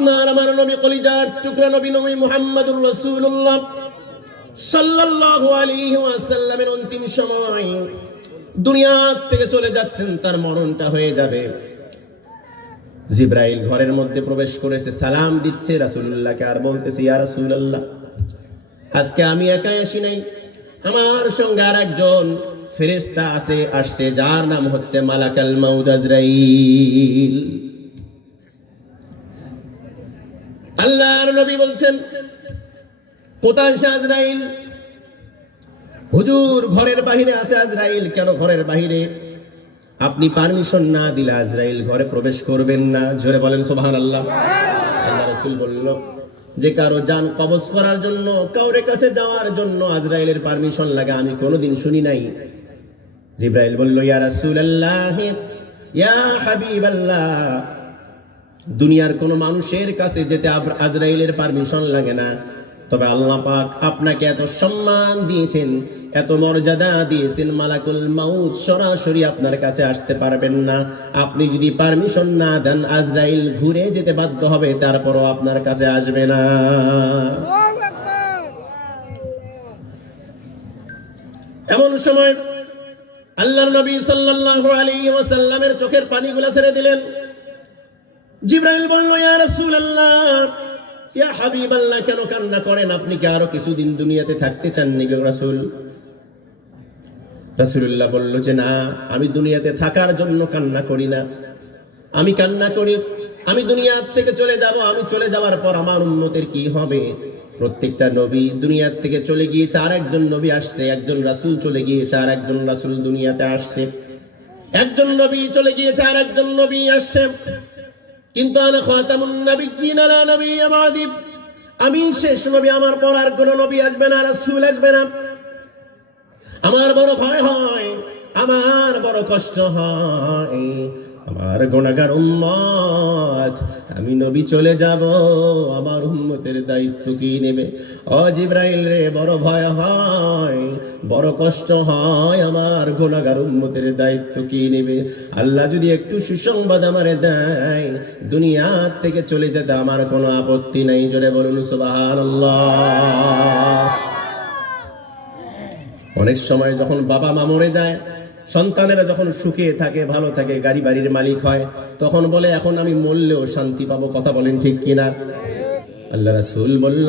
আপনার আমার নবী কলিজার টুকরা নবী নবী মুহাম্মদুর রাসূলুল্লাহ সাল্লাল্লাহু আলাইহি ওয়াসাল্লামের অন্তিম সময় দুনিয়া থেকে চলে যাচ্ছেন, তার মরণটা হয়ে যাবে। জিব্রাইল ঘরের মধ্যে প্রবেশ করেছে, সালাম দিচ্ছে রাসূলুল্লাহকে, আর বলতেছে, ইয়া রাসূলুল্লাহ, আজকে আমি একাই আসি নাই। আমার সঙ্গে আর একজন ফেরেশতা আছে, আসছে, যার নাম হচ্ছে মালাকাল মাউদ আজরাইল। আল্লাহর নবী বলছেন, কোথায় আজরাইল? হুজুর, ঘরের বাহিরে আছে আজরাইল। কেন ঘরের বাহিরে? আপনি পারমিশন না দিলে আজরাইল ঘরে প্রবেশ করবেন না। জোরে বলেন সোহান আল্লাহ আল্লাহ রসুল বলল, যে কারও যান কবজ করার জন্য, কাউরে কাছে যাওয়ার জন্য আজরাইলের পারমিশন লাগে, আমি কোনোদিন শুনি নাই। জিব্রাইল বলল, ইয়া রাসূলুল্লাহ, ইয়া হাবিবাল্লাহ। দুনিয়ার কোনো মানুষের কাছে যেতে আজরাইলের পারমিশন লাগে না। তবে আল্লাহ পাক আপনাকে এত সম্মান দিয়েছেন, এত মর্যাদা দিয়েছেন, মালাকুল মাউত সরাসরি আপনার কাছে আসতে পারবেন না। আপনি যদি পারমিশন না দেন, আজরাইল ঘুরে যেতে বাধ্য হবে, তারপরও আপনার কাছে আসবে না। এমন সময় আল্লাহর নবী সাল্লাল্লাহু আলাইহি ওয়াসাল্লামের চোখের পানিগুলো ছেড়ে দিলেন। জিব্রাইল বলল, ইয়া রাসূলুল্লাহ, ইয়া হাবিবাল্লাহ, কেন কান্না করেন? আপনি কি আরও কিছুদিন দুনিয়াতে থাকতে চান গো রাসূল? রাসূলুল্লাহ বলল, যে না, আমি দুনিয়াতে থাকার জন্য কান্না করি না। আমি কান্না করি, আমি দুনিয়া থেকে চলে যাব, আমি চলে যাওয়ার পর আমার উন্নতের কি হবে? প্রত্যেকটা নবী দুনিয়ার থেকে চলে গিয়েছে আর একজন নবী আসছে, একজন রাসূল চলে গিয়েছে আর একজন রাসূল দুনিয়াতে আসছে। একজন নবী চলে গিয়েছে আর একজন নবী আসছে। কিন্তু আমি শেষ নবী, আমার পর আর কোন নবী আসবে না, রাসূল আসবে না। আমার বড় ভয় হয়, আমার বড় কষ্ট হয়। আমার গোনাগার উম্মত, আমি নবী চলে যাব, আমার উম্মতের দায়িত্ব কি নেবে? ও জিব্রাইল রে, বড় ভয় হয়, বড় কষ্ট হয়, আমার গোনাগার উম্মতের দায়িত্ব কি নেবে? আল্লাহ যদি একটু সুসংবাদ আমারে দেয়, দুনিয়া থেকে চলে যেতে আমার কোনো আপত্তি নাই, জোরে বলুন সুবহানাল্লাহ। অনেক সময় যখন বাবা মা মরে যায় সন্তানেরা যখন সুখে থাকে, ভালো থাকে, গাড়ি বাড়ির মালিক হয়, তখন বলে, এখন আমি মরলেও শান্তি পাবো, কথা বলেন ঠিক কিনা? আল্লাহ রাসুল বলল,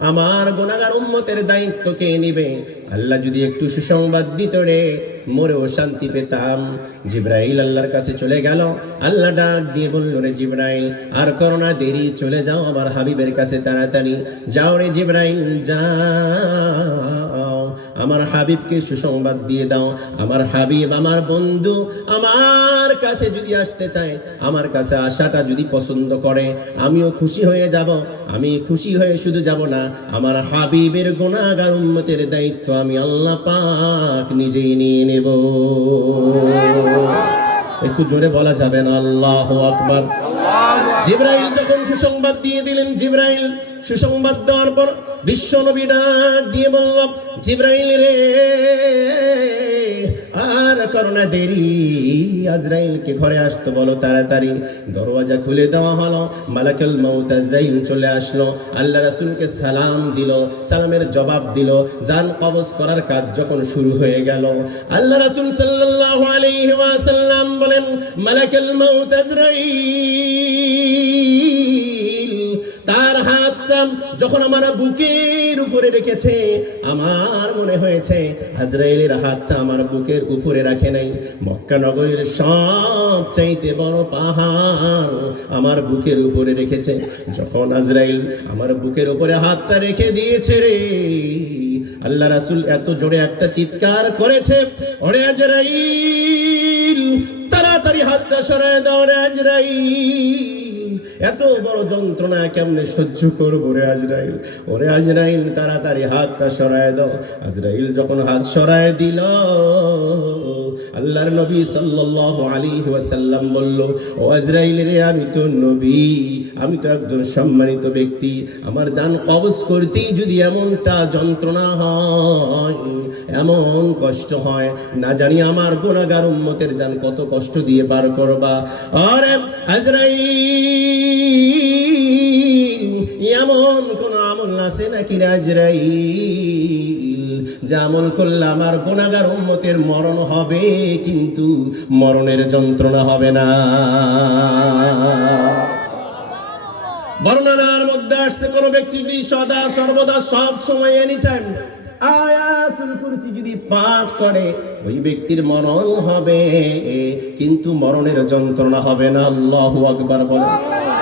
আমার গোনাগার উম্মতের দায়িত্ব কে নিবে? আল্লাহ যদি একটু সুসংবাদ দিত রে, মরেও শান্তি পেতাম। জিব্রাইল আল্লাহর কাছে চলে গেল। আল্লাহ ডাক দিয়ে বলল, রে জিব্রাইল, আর করোনা দেরি, চলে যাও আমার হাবিবের কাছে তাড়াতাড়ি। যাও রে জিব্রাইল, যাও। আমার হাবিবকে সুসংবাদ দিয়ে দাও। আমার হাবিব আমার বন্ধু আমার কাছে যদি আসতে চায় আমার কাছে আসাটা যদি পছন্দ করে আমিও খুশি হয়ে যাব। আমি খুশি হয়ে শুধু যাব না আমার হাবিবের গোনাগার উম্মতের দায়িত্ব আমি আল্লাহ পাক নিজেই নিয়ে নেব। একটু জোরে বলা যাবে না? আল্লাহ আকবার। জিব্রাইল যখন সুসংবাদ দিয়ে দিলেন, জিব্রাইল সুসংবাদ দেওয়ার পর বিশ্ব নবী ডাক দিয়ে বলল, জিব্রাইল রে আর করোনা দেরি। আজরাইলকে ঘরে আসতে বলো তাড়াতাড়ি। দরওয়াজা খুলে দেওয়া হলো। মালাকুল মাউত আজরাইল চলে আসলো। আল্লাহ রাসূলকে সালাম দিল, সালামের জবাব দিল। জান কবজ করার কাজ যখন শুরু হয়ে গেল। আল্লাহ রাসূল সাল্লাল্লাহু আলাইহি ওয়াসাল্লাম বলেন, মালাকুল মাউত আজরাইল। যখন আমার বুকের উপরে রেখেছে, আমার মনে হয়েছে, হাজরাইলের হাতটা আমার বুকের উপরে রাখে নাই। মক্কা নগরীর সব চাইতে বড় পাহাড় আমার বুকের উপরে রেখেছে। যখন আজরাইল আমার বুকের উপরে হাতটা রেখে দিয়েছে রে, আল্লাহ রাসূল এত জোরে একটা চিৎকার করেছে, ওরে তাড়াতাড়ি হাতটা সরায় দাও রে আজরাইল এত বড় যন্ত্রণা কেমনে সহ্য করব রে আজরাইল? ওরে আজরাইল, তাড়াতাড়ি হাতটা সরায় দাও। আজরাইল যখন হাত সরায় দিল আল্লাহর নবী সাল্লাল্লাহু আলাইহি ওয়াসাল্লাম বলল, ও আজরাইল আমি তো নবী, আমি তো একজন সম্মানিত ব্যক্তি। আমার জান কবজ করতেই যদি এমনটা যন্ত্রণা হয়, এমন কষ্ট হয়, না জানি আমার গুণাগার উম্মতের জান কত কষ্ট দিয়ে পার করবা। আরে আজরাইল! বলতেছে নাকি রাজরাইল? যে আমল করলে আমার গুণাগার উম্মতের মরণ হবে, কিন্তু মরণের যন্ত্রণা হবে না। বর্ণনার মধ্যে আসছে কোন ব্যক্তি যদি সদা সর্বদা সব সময় এনি টাইম আয়াতুল কুরসি যদি পাঠ করে, ওই ব্যক্তির মরণ হবে, কিন্তু মরণের যন্ত্রণা হবে না। আল্লাহু আকবার বলেন।